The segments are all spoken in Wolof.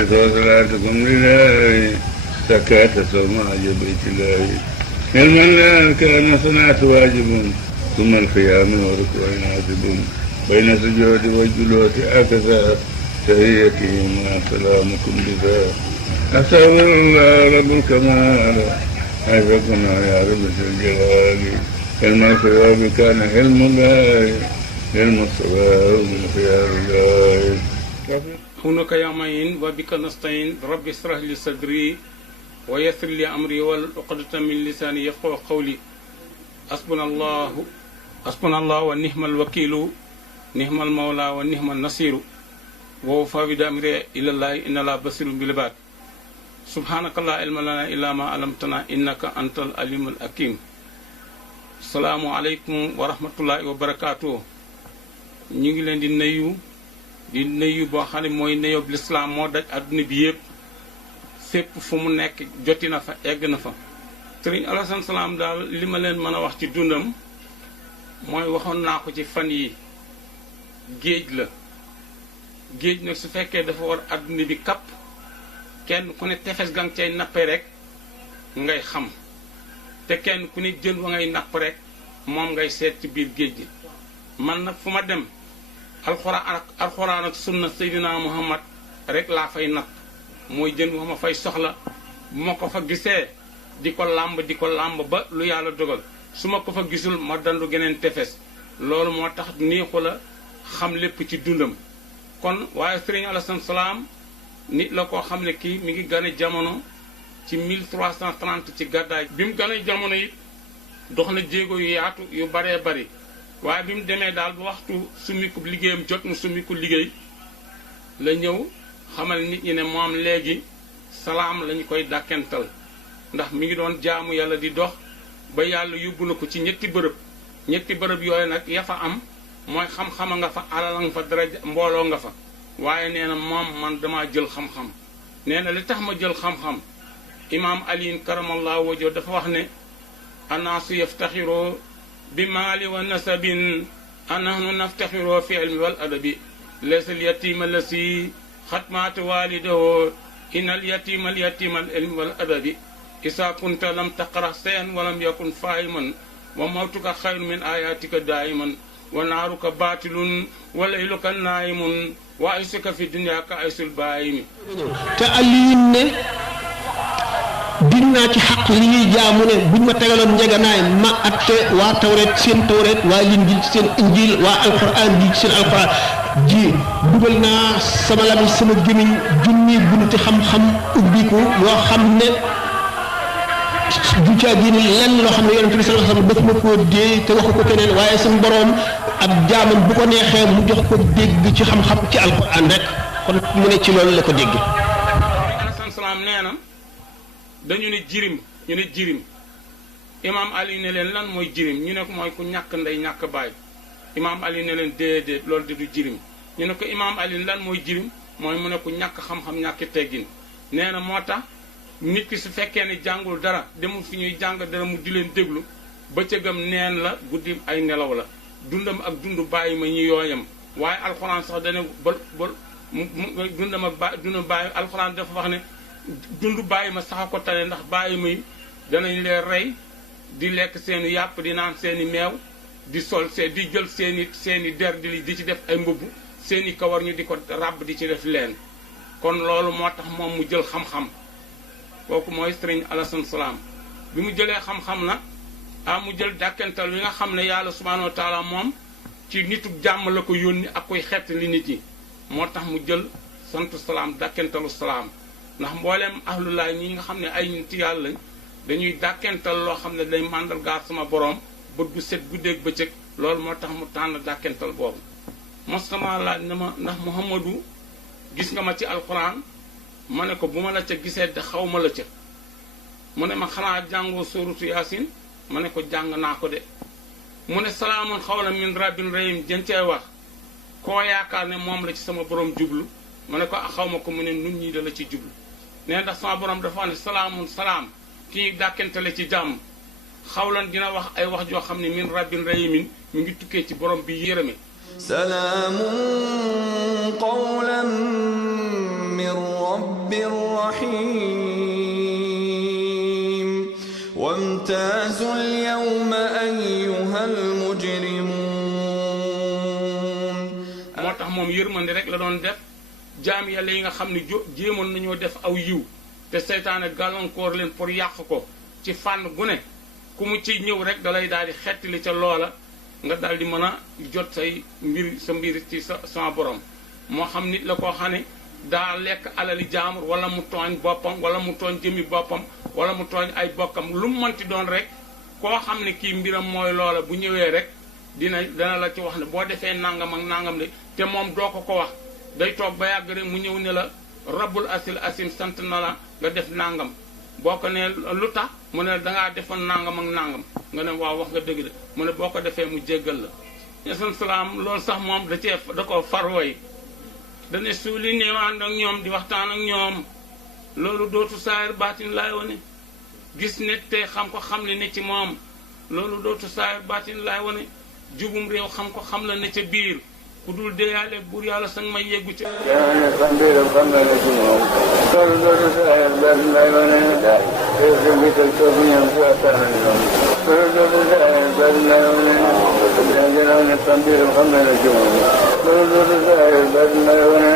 خالصة صلاتكم لله زكاة صوم بيت الله علما لا كان صنعت واجب ثم القيام وركوع عاجب بين السجود والجلوس أكثر تهيتي مع سلامكم بذا أستغفر الله رب الكمال حفظنا يا رب الجلال علم الخيار كان علم الله علم الصواب من خيار الله هناك يومين وبك نستعين رب اشرح لي صدري ويسر لي أمري والعقدة من لساني يفقهوا قولي حسبنا الله ونعم الوكيل نعم المولى ونعم النصير ووفى أمري إلى الله إن الله بصير بالعباد سبحانك لا علم لنا إلا ما علمتنا إنك أنت العليم الحكيم السلام عليكم ورحمة الله وبركاته ñu ngi leen di nuyu boo xam ne mooy nuyoo bi lislaam moo daj adduna bi yëpp fépp fu mu nekk joti na fa egg na fa Sëriñ Alassane Salam daal li ma leen mën a wax ci dundam mooy waxoon naa ko ci fan yi géej la géej nag su fekkee dafa war adduna bi kapp kenn ku ne tefes ga nga cay nappe rek ngay xam te kenn ku ne jën wa ngay napp rek moom ngay seet ci biir géej gi man nag fu ma dem alxuraan ak sunna Seydina Muhammad rek laa fay napp mooy jën wa ma fay soxla bu ma ko fa gisee di ko làmb ba lu yàlla dogal su ma ko fa gisul ma dandu geneen tefes loolu moo tax neexu la xam lépp ci dundam kon waaye Sëriñ Alassane Salam nit la koo xam ne kii mi ngi gane jamono ci 1330 ci gàddaay bi mu gane jamono it dox na jéego yu yaatu yu baree bari waaye bi mu demee daal bu waxtu summiku liggéeyam jot mu summiku liggéey la ñëw xamal nit ñi ne moom léegi salaam lañu koy dàkkental ndax mi ngi doon jaamu yàlla di dox ba yàlla yóbbu na ko ci ñetti bërëb yooyu nag ya fa am mooy xam-xama nga fa alal nga fa daraja mbooloo nga fa waaye nee na moom man dama jël xam-xam nee na li tax ma jël xam-xam imaam aliin karamallahu wajho dafa wax ne anaasu yaftaxiroo bi maali wa nasabin anahnu naftaxiroo fi ilmi wal adabi laysa al yatima lasi xatmaatu waalidahu inna al yatima al ilmi wal adabi isa kunta lam taqra sayan walam yakun faahiman wa mawtuka xayrun min ayatika daayiman wa naaruka baatilun wa layluka naayimun wa aysuka fi dunya ka aysul baayimi te Aliou ne din naa ci xaq li ñuy jaamu ne buñ ma tegaloon njeganaay ma atte waa tawret seen tawret waa linjil ci seen injil waa alquran ji ci seen alquran ji dugal naa sama lami sama gémmiñ junni bunti xam-xam ubbiku yoo xam ne du caa génne lenn loo xam ne yonente bi sallallahu alayhi wasallam daf ma koo dee te waxu ko keneen waaye suñu boroom ak jaamam bu ko neexee mu jox ko dégg ci xam-xam ci alquran rek kon mu ne ci loolu la ko dégg. Alassane Salam nee na dañu ne jirim imaam Ali ne leen lan mooy jirim ñu ne ko mooy ku ñàkk ndey ñàkk baay imaam Ali ne leen déedéet loolu de du jirim ñu ne ko imaam Ali lan mooy jirim mooy mu ne ku ñàkk xam-xam ñàkk teggin nee na moo tax nit ki su fekkee ne jàngul dara demul fi ñuy jàng dara mu di leen déglu bëccëgam neen la guddim ay nelaw la dundam ak dundu bàyyi ma ñu yooyam waaye alxuraan sax dana dundam ak dundu bàyyi alxuraan dafa wax ne dundu bàyyi ma sax a ko tane ndax bàyyi may danañ leen rey di lekk seeni yàpp di naan seeni meew di sol di jël seeni der di ci def ay mbubb seeni kawar ñu di ko ràbb di ci def leen kon loolu moo tax moom mu jël xam-xam kooku mooy Sëriñ Alassane Salam bi mu jëlee xam-xam nag mu jël dàkkental wi nga xam ne yàlla subhanahu wa taala moom ci nitu jàmm la ko yónni ak koy xett li nit yi moo tax mu jël santu salaam dàkkentalu salaam ndax mbooleem ahlulaay ñi nga xam ne ay nit yàlla lañ dañuy dàkkental loo xam ne day màndargaal sama borom bët bu set guddeeg bëccëg loolu moo tax mu tànn dàkkental boobu mos sama laaj na ma ndax Muhammadu gis nga ma ci alquran ma ne ko bu ma la ca gisee de xaw ma la ca mu ne ma xanaa jàngoo sóorutu yaasin ma ne ko jàng naa ko de mu ne salaamun xawlan min rabbin rahim jën cee wax koo yaakaar ne moom la ci sama borom jublu ma ne ko xaw ma ko mu ne nun ñii da la ci jublu nee ndax sama borom dafa wax ne salaamun salaam kii dàkkentale ci jàmm xawlan dina wax ay wax joo xam ne min rabbin rahimin mi ngi tukkee ci borom bi yërëme salaamun qawlan min rabbin الرحيم وامتازوا اليوم أيها المجرمون moo tax moom yërmande rek la doon def jaam yàlla yi nga xam ne jéemoon nañoo def aw yiw te seytaane gàllankoor leen pour yàq ko ci fànn gu ne ku mu ci ñëw rek dalay daal di xettali ca loola nga daal di mën a jot say sa mbir ci sama borom moo xam nit la koo xam ne daa lekk alali jaamur wala mu tooñ boppam wala mu tooñ jëmi boppam wala mu tooñ ay bokkam lu mu mënti doon rek koo xam ne kii mbiram mooy loola bu ñëwee rek dana la ci wax ne boo defee nangam ak nangam de te moom doo ko wax day toog ba yàgg rek mu ñëw ne la rabbul asim sant na la nga def nangam boo ko ne lu tax mu ne dangaa defoon nangam ak nangam nga ne waaw wax nga dëgg de mu ne boo ko defee mu jéggal la ñesan salaam loolu sax moom da ko farwooy dane suuli néewaan ak ñoom di waxtaan ak ñoom loolu dootu saayir baatin laay wane gis nit te xam ko xam li ne ci moom loolu dootu saayir baatin laay wane jubum réew xam ko xam la ne ca biir ku dul deeyaale buur yàlla sang may yeggu ca yaa ne sa mbiram xam na ne ci moom loolu dootu saayir baatin laay wane réew sa mbital soobu ñoom si waxtaan ak ñoom loolu dootu saayir baatin laay wane yaa ne sa mbiram xam na ne ci moom loolu dootu saayir baatin laay wane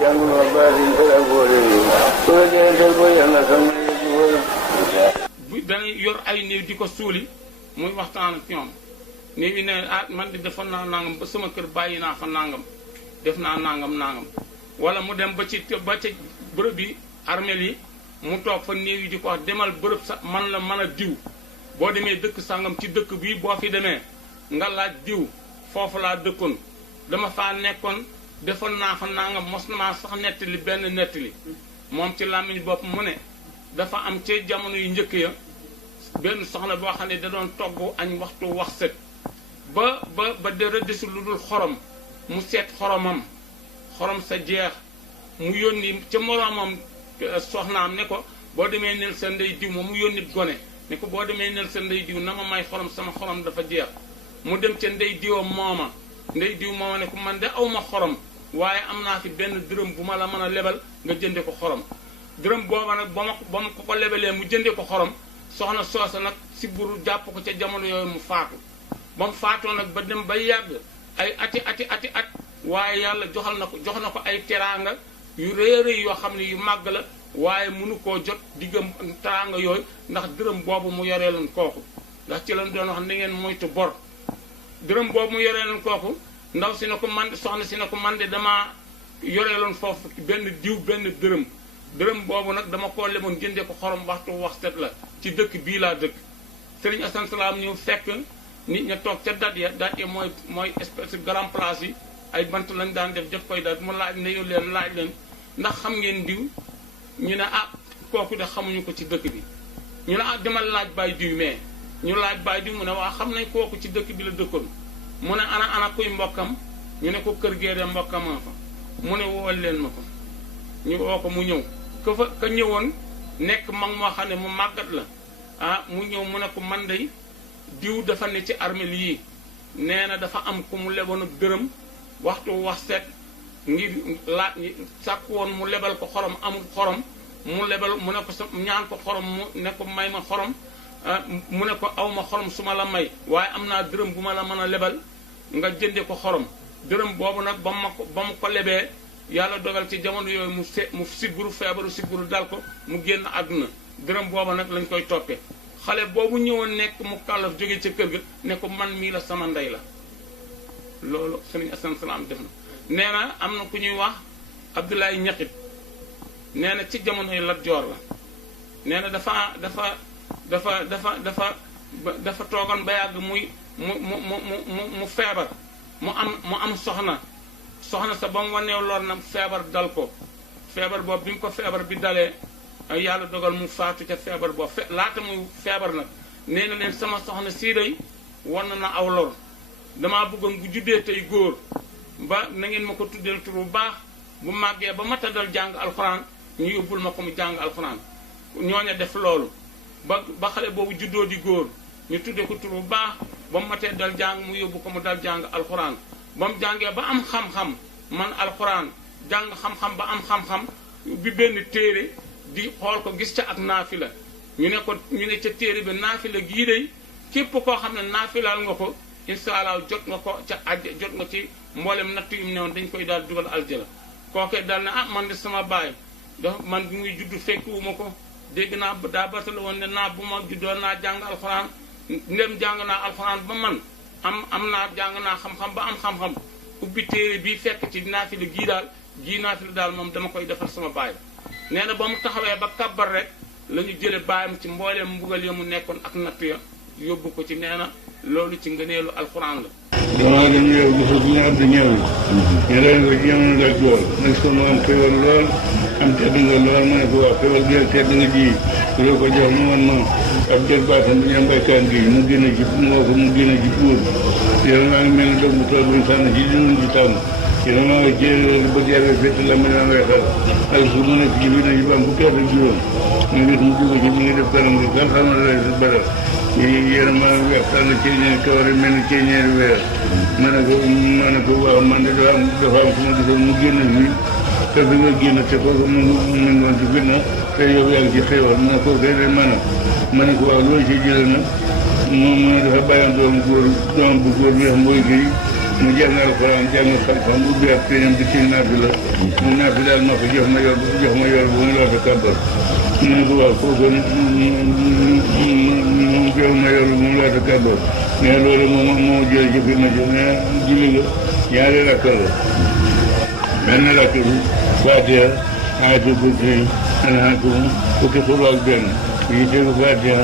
jàngul ma baatin te ak boole yi su la jëlee boo yàlla sang may yeggu wala bu dañuy yor ay néew di ko suuli muy waxtaan ak ñoom néew yi ne man di defoon naa nangam ba sama kër bàyyi naa fa nangam def naa nangam wala mu dem ba ca bërëb bi armeel yi mu toog fa néew yi di ko wax demal bërëb sa man la mën a diw boo demee dëkk sangam ci dëkk bi boo fi demee nga laaj diw foofu laa dëkkoon dama faa nekkoon defoon naa fa nangam mos na maa sax nettali benn nettali moom ci làmmiñ bopp mu ne dafa am ci jamono yu njëkk ya benn soxna boo xam ne da doon togg añ waxtu wax set ba dara desul lu dul xorom mu seet xorom sa jeex mu yónni ca moroomam soxnaam ne ko boo demee nel sa ndey diw ma mu yónni gone ne ko boo demee nel sa ndey diw na ma may xorom sama xorom dafa jeex mu dem ca ndey diwam mooma ndey diw mooma ne ko man de awma xorom waaye am naa fi benn dërëm bu ma la mën a lebal nga jënde ko xorom dërëm booba nag ba ma ko lebalee mu jënde ko xorom soxna soosa nag si buru jàpp ko ca jamono yooyu mu faatu ba mu faatoo nag ba dem ba yàgg ay ati at waaye yàlla jox na ko ay teraanga yu rëy yoo xam ne yu màgg la waaye mënu koo jot diggam teraanga yooyu ndax dërëm boobu mu yoreeloon kooku ndax ci lañ doon wax na ngeen moytu bor dërëm boobu mu yoreeloon kooku ndaw si ne ko man soxna si ne ko man de damaa yoreeloon foofu benn dërëm boobu nag dama koo leboon jëndee ko xorom waxtu wax set la ci dëkk bii laa dëkk Serigne Assane Salam ñëw fekk nit ña toog ca dat ya mooy espèce grand place yi ay bant lañ daan def koy dat mu laaj ne laaj leen ndax xam ngeen diw ñu ne kooku de xamuñu ko ci dëkk bi ñu ne demal laaj baay diw mais ñu laaj baay diw mu ne waa xam nañ kooku ci dëkk bi la dëkkoon mu ne ana kuy mbokkam ñu ne ko kër gee de mbokkam fa mu ne wool leen ma ko ñu woo ko mu ñëw ka ñëwoon nekk mag moo xam ne mu màggat la mu ñëw mu ne ko man day diw dafa ne ci armeel yii nee na dafa am ku mu leboon ak dërëm waxtu wax set ngir sàkk woon mu lebal ko xorom amul xorom mu lebal mu ne ko ñaan ko xorom mu ne ko may ma xorom mu ne ko aw ma xorom su ma la may waaye am naa dërëm bu ma la mën a lebal nga jënde ko xorom dërëm boobu nag ba mu ko lebee yàlla dogal ci jamono yooyu mu sibburu feebaru sibburu dal ko mu génn àdduna dërëm booba nag lañ koy toppee xale boobu ñëwoon nekk mu kàllaf jóge ca kër ga ne ko man mii la sama ndey la loolu Serigne Assane Salam def na nee na am na ku ñuy wax Abdoulaye Ñaxit nee na ci jamono yi Lat Joor la nee na dafa toogoon ba yàgg mu feebar mu am soxna sa ba mu waneew lor na feebar dal ko feebar boobu bi mu ko feebar bi dalee yàlla dogal mu faatu ca feebar boobu laata muy feebar nag nee na leen sama soxna sii day wan na aw lor damaa bëggoon bu juddee tey góor ba na ngeen ma ko tuddeel tur bu baax bu màggee ba mata dal jàng alxuraan ñu yóbbul ma ko mu jàng alxuraan ñooña def loolu ba xale boobu juddoo di góor ñu tuddee ko tur bu baax ba mu matee dal jàng mu yóbbu ko mu dal jàng alxuraan ba mu jàngee ba am xam-xam man alxuraan jàng xam-xam ba am xam-xam ubbi benn téere di xool ko gis ca ak naafila ñu ne ca téere bi naafila gii day képp koo xam ne naafilaal nga ko incha allah jot nga ko ca jot nga ci mboolem natt yu mu newoon dañ koy daal dugal aljana kooke daal ne man de sama baay dafa man bi muy juddu fekkiwuma ko dégg naa daa batale woon ne naa bu ma juddoo naa jàng alxuraan ndem jàng naa alxuraan ba man am naa jàng naa xam-xam ba am xam-xam ubbi téere bii fekk ci naafila gii daal moom dama koy defal sama baay nee na ba mu taxawee ba kabbar rek la ñu jële baayam ci mbooleem mbugal ya mu nekkoon ak natt ya yóbbu ko ci nee na loolu ci ngëneelu alxuraan la damaa dem yow gis nga suñu àdd ñëw ñu leen ko jamono la jool nag sama am xéwal lool am tedd nga lool ma ne ko wax xéwal gi ak tedd nga ji loo ko jox mu man ma ab jël baatam bu ñu am baykaan gi mu génn ci moo ko mu génn ci buur yéen maa ngi mel ne dog bu tool buñu sànn ci limuñ ci tàmm yéen maa ngi jéer ba jeexee fett la mel naa weexal ak su mu nekk ci biir na ci ba am fukki at ak juróom ñu gis mu dugg ci mi ngi def kanam gi kan xam na lay si beral yéen maa ngi weex tànn ceeñeeri kawar yi mel ni ceeñeeri weer ma ne ko waaw man de dafa am su ma gisoon mu génn fii te bi nga génn te kooku mu ngoon ci ginnaaw te yow yaa ngi ci xéewal ma ne ko kay de ma ne ko waaw loolu ci jële na moom mu ne dafa bàyyoon doom bu góor bi xam mooy géy mu jàng alxuraan jàng xam-xam bu bi ak téeñam di ci naafi la mu naafi daal ma ko jox ma yor bu mu laata kàbbar mu ne ko waaw kooku mu jox ma yor bu mu laata kàbbar mais loolu moo jël jëfi ma jox mais julli nga ñaari rakk la benn rakk bi Fatiha ayatul kursi anhaakum fukki xul ak benn yi tegu Fatiha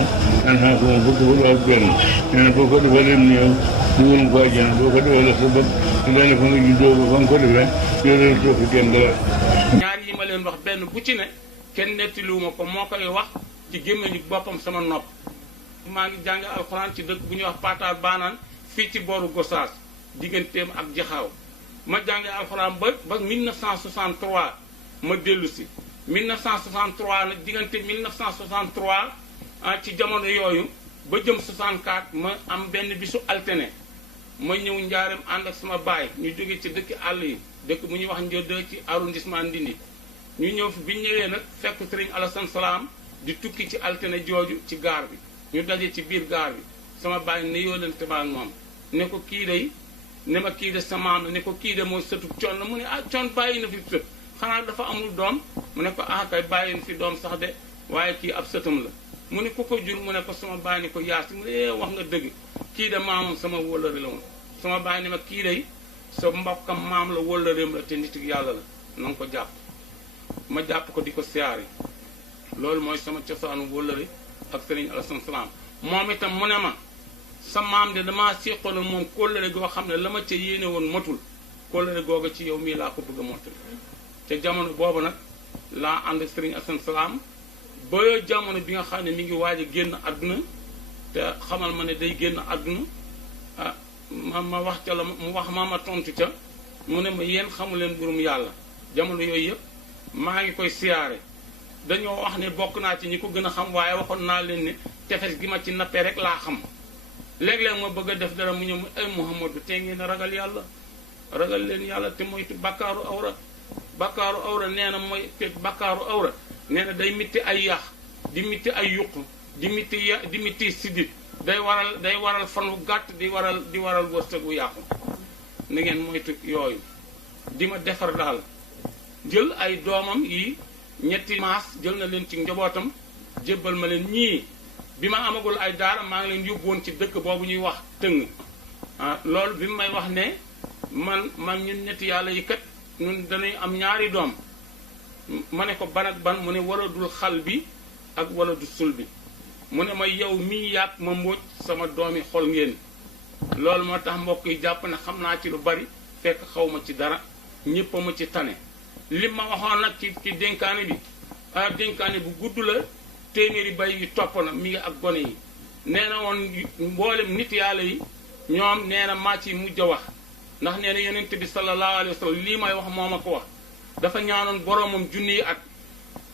anhaakum fukki xul ak benn nee na boo ko defalee néew dugal ko àjjana boo ko defalee sa bopp daanaka fa nga juddoo ba fa nga ko defee yoreel toofi kenn dara. ñaar yi ma leen wax benn bu ci ne kenn nettaliwuma ko moo koy wax ci gémmiñu boppam sama nopp maa ngi jànge alxuraan ci dëkk bu ñuy wax Pataar Baanaan fii ci booru Gosaas digganteem ak Jaxaaw ma jànge alxuraan ba 1963 ma dellu si 1963 nag diggante 1963 ci jamono yooyu ba jëm 64 ma am benn bisu altine ma ñëw njaareem ànd ak sama baay ñu jóge ci dëkki àll yi dëkk bu ñuy wax Ndiodé ci arrondissement Ndindi ñu ñëw fi bi ñu ñëwee nag fekk Sëriñ Alassane Salaam di tukki ci altine jooju ci gaar bi ñu daje ci biir gaar bi sama baay ne yoo leen tabaak moom ne ko kii day ne ma kii de sa maam ne ko kii de mooy sëtu Coon la mu ne Coon bàyyi na fi sët xanaa dafa amul doom mu ne ko kay bàyyi na fi doom sax de waaye kii ab sëtam la mu ne ku ko jur mu ne ko sama baay ne ko yaasi mu ne wax nga dëgg kii de maamam sama wóllëre la woon sama baay ne ma kii day sa mbokkam maam la wóllëreem la te nit yàlla la na nga ko jàpp ma jàpp ko di ko siyaari loolu mooy sama cosaanu wóllëre ak Sëriñ Alassane Salaam moom itam mu ne ma sa maam de damaa séqoon ak moom kóllëre goo xam ne la ma ca yéene woon matul kóllëre googa ci yow mii laa ko bëgg a mottali te jamono boobu nag laa ànd ak Sëriñ Alassane Salaam ba jamono bi nga xam ne mi ngi waaj a génn àdduna te xamal ma ne day génn àdduna ma wax ca la mu wax ma tontu ca mu ne ma yéen xamu leen mbirum yàlla jamono yooyu yëpp maa ngi koy siyaare dañoo wax ne bokk naa ci ñi ko gën a xam waaye waxoon naa leen ne tefes gi ma ci nappee rek laa xam léeg-léeg ma bëgg a def dara mu ñëw mu ay Muhammadu te ngeen ragal yàlla ragal leen yàlla te moytu bakkaaru awra nee na mooy te bakkaaru awra nee na day mitti ay yax di mitti ay yuq di mitti siddit day waral fan wu gàtt di waral wërsëg wu yàqu na ngeen moytu yooyu di ma defar daal jël ay doomam yi ñetti maas jël na leen ci njabootam jébbal ma leen ñii bi ma amagul ay daara maa ngi leen yóbbu woon ci dëkk boobu ñuy wax tëng loolu bi mu may wax ne man ñun ñetti yàlla yi kat ñun dañuy am ñaari doom ma ne ko ban ak ban mu ne waladul xal bi ak waladu sul bi mu ne ma yow mii yàpp ma mbóoj sama doomi xol ngeen loolu moo tax mbokk yi jàpp ne xam naa ci lu bari fekk xaw ma ci dara ñëpp a ma ci tane li ma waxoon nag ci dénkaane bi dénkaane bu gudd la téeméeri bay yi topp na mi ngi ak gone yi nee na woon mboolem nit yàlla yi ñoom nee na maa ci mujj a wax ndax nee na yonent bi sallallahu alayhi wa sallam lii may wax moo ma ko wax dafa ñaanoon boroomam junniy at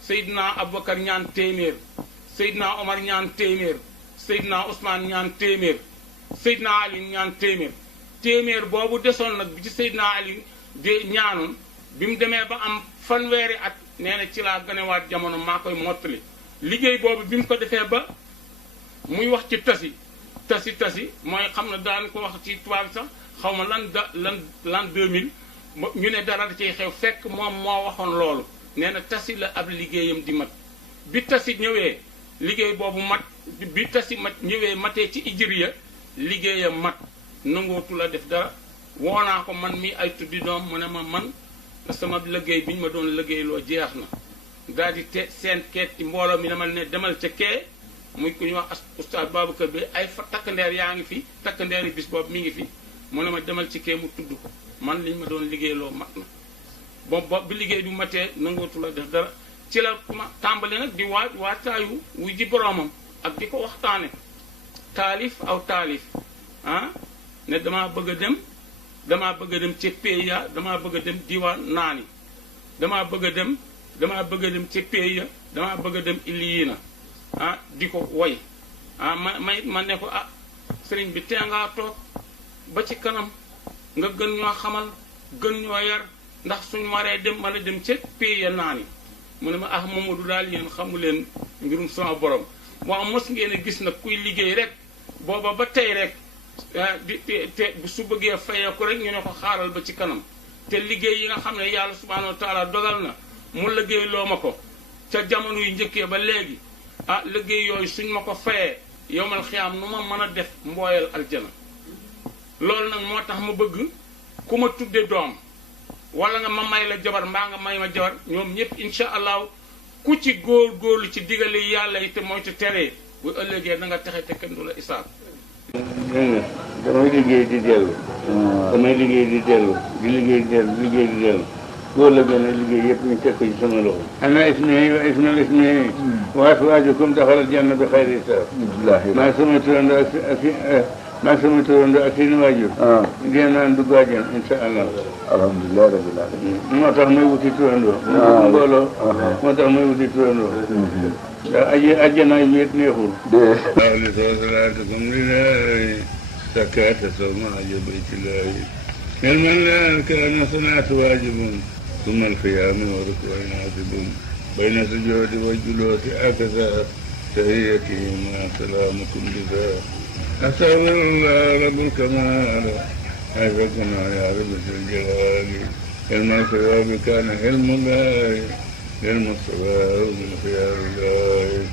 Seydina Aboubacar ñaan téeméer Seydina Omar ñaan téeméer Seydina Ousmane ñaan téeméer Seydina Ali ñaan téeméer boobu desoon nag bi ci Seydina Ali de ñaanoon bi mu demee ba am fanweeri at nee na ci laa ganewaat jamono maa koy mottali liggéey boobu bi mu ko defee ba muy wax ci tasi mooy xam na daan ko wax ci tubaab sax xaw ma lan 2000 ñu ne dara da ciy xew fekk moom moo waxoon loolu nee na tasi la ab liggéeyam di mat bi tasi ñëwee liggéey boobu mat bi tasi ñëwee matee ci ijiriya liggéeyam mat nangootu la def dara woonaa ko man mi ay tuddi doom mu ne ma man sama liggéey bi ñu ma doon liggéeyloo jeex na daal di seen keet ci mbooloo mi dama ne demal ca kee muy ku ñuy wax oustaz Babacar bi ay fa takkandeer yaa ngi fi takkandeer yi bis boobu mi ngi fi mu ne ma demal ci kee mu tudd ko man liñ ma doon liggéeyloo mat na boobu bi liggéey bi matee nangootu la def dara ci la ma tàmbali nag di waajtaayu wuy ji boroomam ak di ko waxtaane taalif ne damaa bëgg a dem ca PIA damaa bëgg a dem diwaan naani damaa bëgg a dem ca PIA damaa bëgg a dem Iliyina di ko woy ma ne ko sëriñ bi tee ngaa toog ba ci kanam nga gën ñoo xamal gën ñoo yar ndax suñ waree dem mën a dem ca PIA naani mu ne ma Mamadou daal yéen xamu leen mbirum sama borom waaw mos ngeen a gis nag kuy liggéey rek booba ba tey rek te su bëggee fayee ko rek ñu ne ko xaaral ba ci kanam te liggéey yi nga xam ne yàlla subhanahu wa taala dogal na mu liggéey loo ma ko ca jamono yu njëkkee ba léegi liggéey yooyu suñ ma ko fayee yowmal xiyaam nu ma mën a def mbooyal aljana loolu nag moo tax ma bëgg ku ma tudde doom wala nga ma may la jabar mbaa nga may ma jabar ñoom ñëpp incha allahu ku ci góorlu ci digale yàlla yi te moytu teree bu ëllëgee da nga texe te kenn du la isaab. damay liggéey di dellu. damay liggéey di dellu di liggéey di dellu góor la gën a liggéey yëpp ñu teg ko ci sama loxo. ana ismihi wa ismal ismihi wa azwaajukum daxalal janna bi xayri hisaab. maa sama turandoo ak seen waajur. ngeen naan dugg àjjana incha allah. alhamdulilah rabbil alamin. moo tax may wuti turandoo. mbooloo. moo tax may wuti turandoo. ndax àjjana yi it neexul. waaw li soo salaatukum lillahi zakata sawma ajabati llahi ilman la kana sanaatu waajibun ثم القيام وركوع ناصب بين سجود والجلوس هكذا تهيتهم سلامكم بذا أستغفر الله رب الكمال حفظنا يا رب الجلال علم الثواب كان علم الله علم الصواب من خيار الله